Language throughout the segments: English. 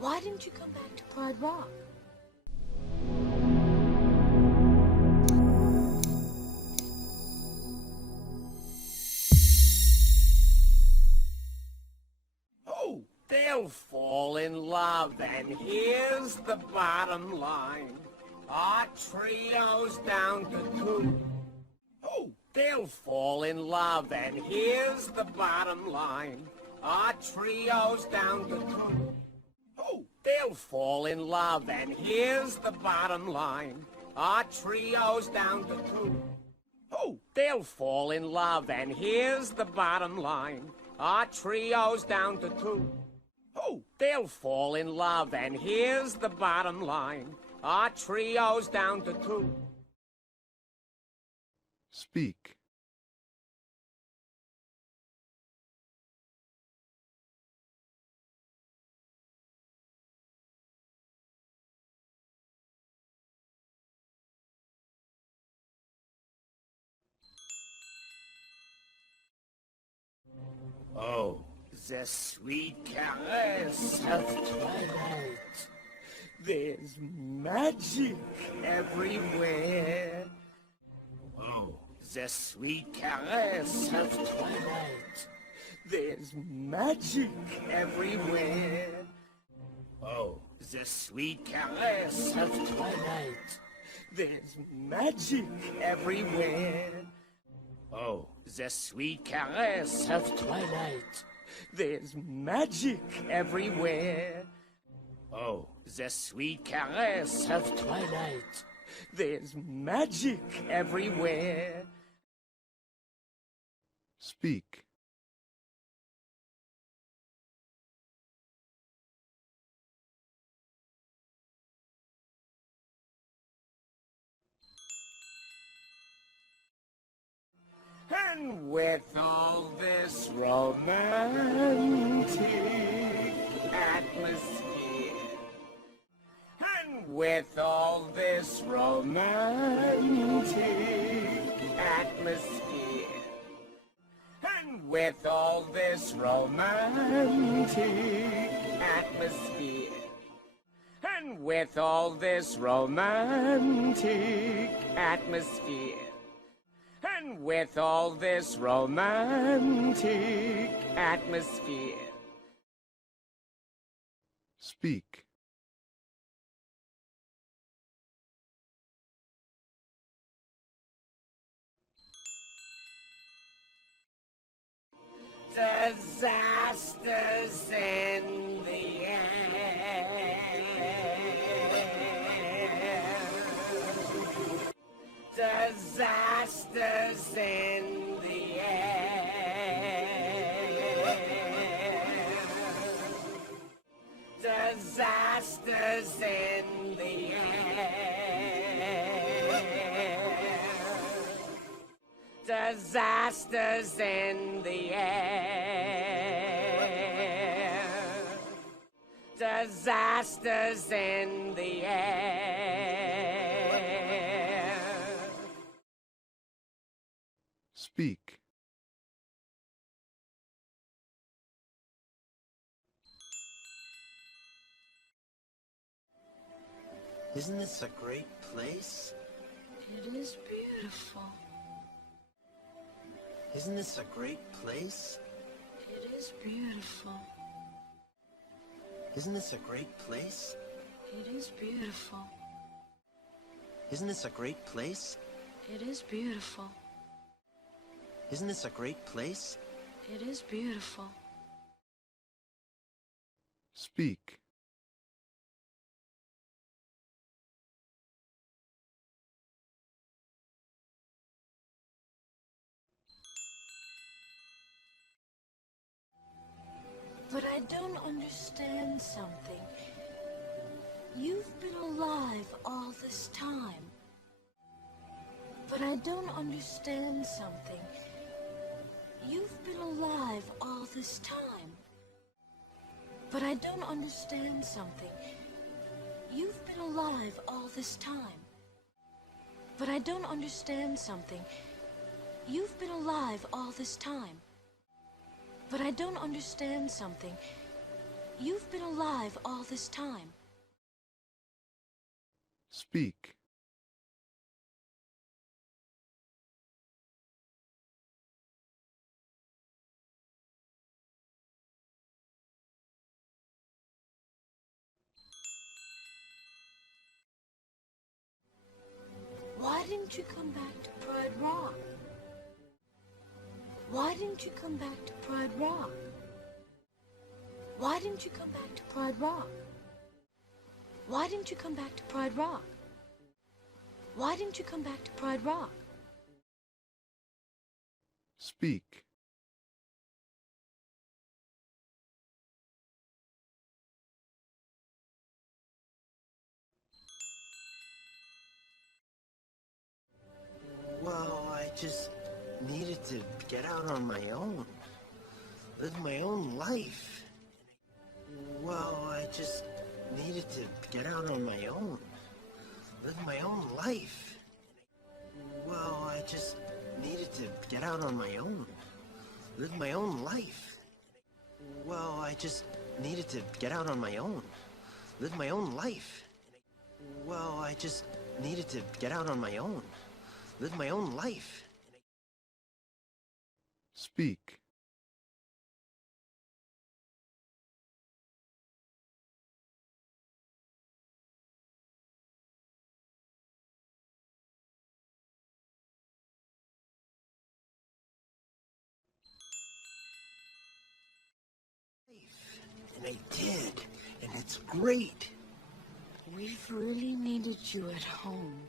Why didn't you come back to Pride Rock? Oh, they'll fall in love, and here's the bottom line. Our trio's down to 2. Oh, they'll fall in love, and here's the bottom line. Our trio's down to 2. Oh, they'll fall in love, and here's the bottom line. Our trio's down to 2. Oh, they'll fall in love, and here's the bottom line. Our trio's down to 2. Oh, they'll fall in love, and here's the bottom line. Our trio's down to 2. Speak. Oh, the sweet caress of twilight. There's magic everywhere. Oh, the sweet caress of twilight. There's magic everywhere. Oh, the sweet caress of twilight. There's magic everywhere. Oh, the sweet caress of twilight. There's magic everywhere. Oh, the sweet caress of twilight. There's magic everywhere. Speak. And with all this romantic atmosphere, and with all this romantic atmosphere, and with all this romantic atmosphere, and with all this romantic atmosphere, and with all this romantic atmosphere. Speak. Disasters in the air. Disasters in the air. Disasters in the air. Disasters in the air. Disasters in the air. Speak. Isn't this a great place? It is beautiful. Isn't this a great place? It is beautiful. Isn't this a great place? It is beautiful. Isn't this a great place? It is beautiful. Isn't this a great place? It is beautiful. Speak. But I don't understand something. You've been alive all this time. But I don't understand something. You've been alive all this time. But I don't understand something. You've been alive all this time. But I don't understand something. You've been alive all this time. But I don't understand something. You've been alive all this time. Speak. Why didn't you come back to Pride Rock? Why didn't you come back to Pride Rock? Why didn't you come back to Pride Rock? Why didn't you come back to Pride Rock? Why didn't you come back to Pride Rock? Speak. Well, I just needed to get out on my own. Live my own life. Well, I just needed to get out on my own. Live my own life. Well, I just needed to get out on my own. Live my own life. Well, I just needed to get out on my own. Live my own life. Well, I just needed to get out on my own. Live my own life. Speak. And I did, and it's great. We've really needed you at home.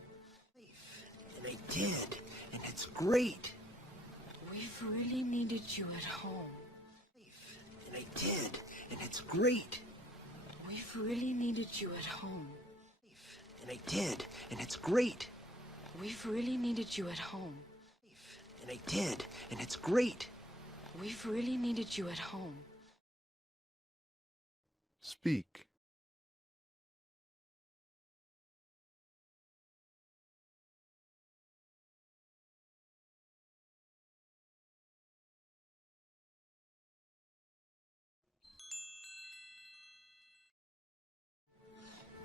And I did, and it's great. We've really needed you at home. And I did, and it's great. We've really needed you at home. And I did, and it's great. We've really needed you at home. And I did, and it's great. We've really needed you at home. Speak.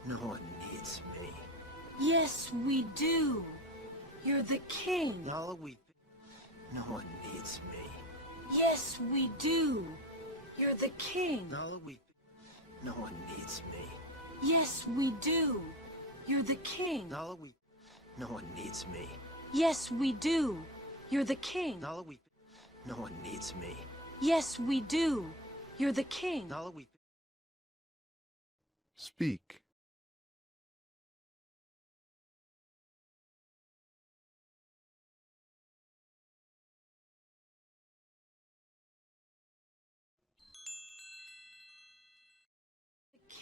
No one needs me. Yes, we do. You're the king. All we... No one needs me. Yes, we do. You're the king. All we... No one needs me. Yes, we do. You're the king. All we... No one needs me. Yes, we do. You're the king. All we... No one needs me. Yes, we do. You're the king. All we... Speak.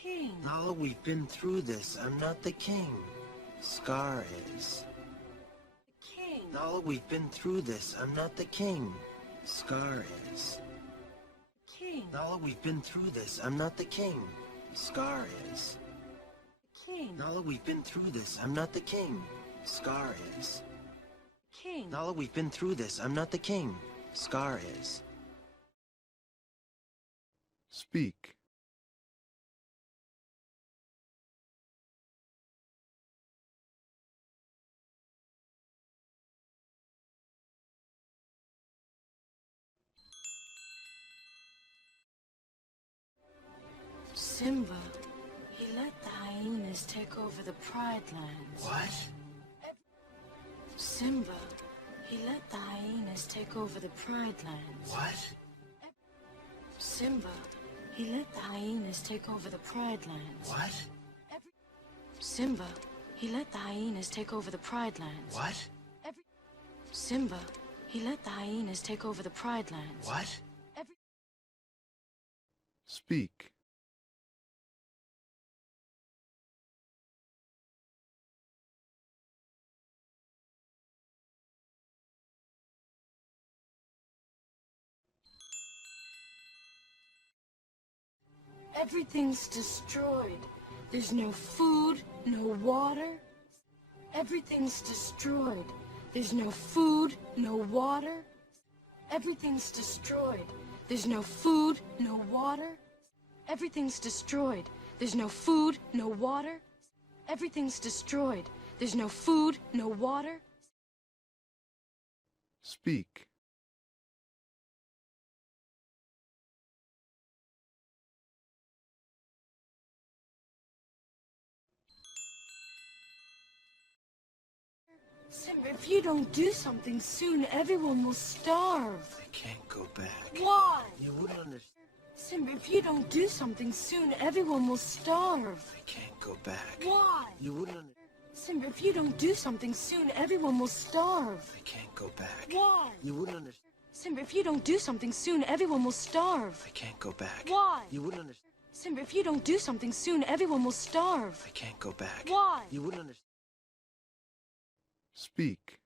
King. Now we've been through this. I'm not the king. Scar is. King. Now we've been through this. I'm not the king. Scar is. King. Now we've been through this. I'm not the king. Scar is. King. Now we've been through this. I'm not the king. Scar is. King. Now we've been through this. I'm not the king. Scar is. Speak. Simba, he let the hyenas take over the Pride Lands. What? Simba, he let the hyenas take over the Pride Lands. What? Simba, he let the hyenas take over the Pride Lands. What? Simba, he let the hyenas take over the Pride Lands. What? Simba, he let the hyenas take over the Pride Lands. What? Speak. Everything's destroyed. There's no food, no water. Everything's destroyed. There's no food, no water. Everything's destroyed. There's no food, no water. Everything's destroyed. There's no food, no water. Everything's destroyed. There's no food, no water. Speak. Simba, if you don't do something soon, everyone will starve. I can't go back. Why? You wouldn't understand. Simba, if you don't do something soon, everyone will starve. I can't go back. Why? You wouldn't understand. Simba, if you don't do something soon, everyone will starve. I can't go back. Why? You wouldn't understand. Simba, if you don't do something soon, everyone will starve. I can't go back. Why? You wouldn't understand. Simba, if you don't do something soon, everyone will starve. I can't go back. Why? You wouldn't understand. Speak.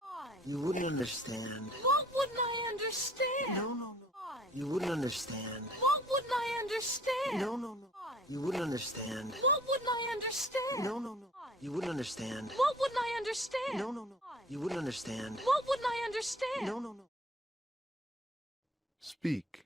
Why? You wouldn't understand. What wouldn't I understand? No, no, no. Why? You wouldn't understand. What wouldn't I understand? No, no, no. Why? You wouldn't understand. What wouldn't I understand? No, no, no. Why? You wouldn't understand. What wouldn't I understand? No, no, no. Why? You wouldn't understand. What wouldn't I understand? No, no, no. Speak.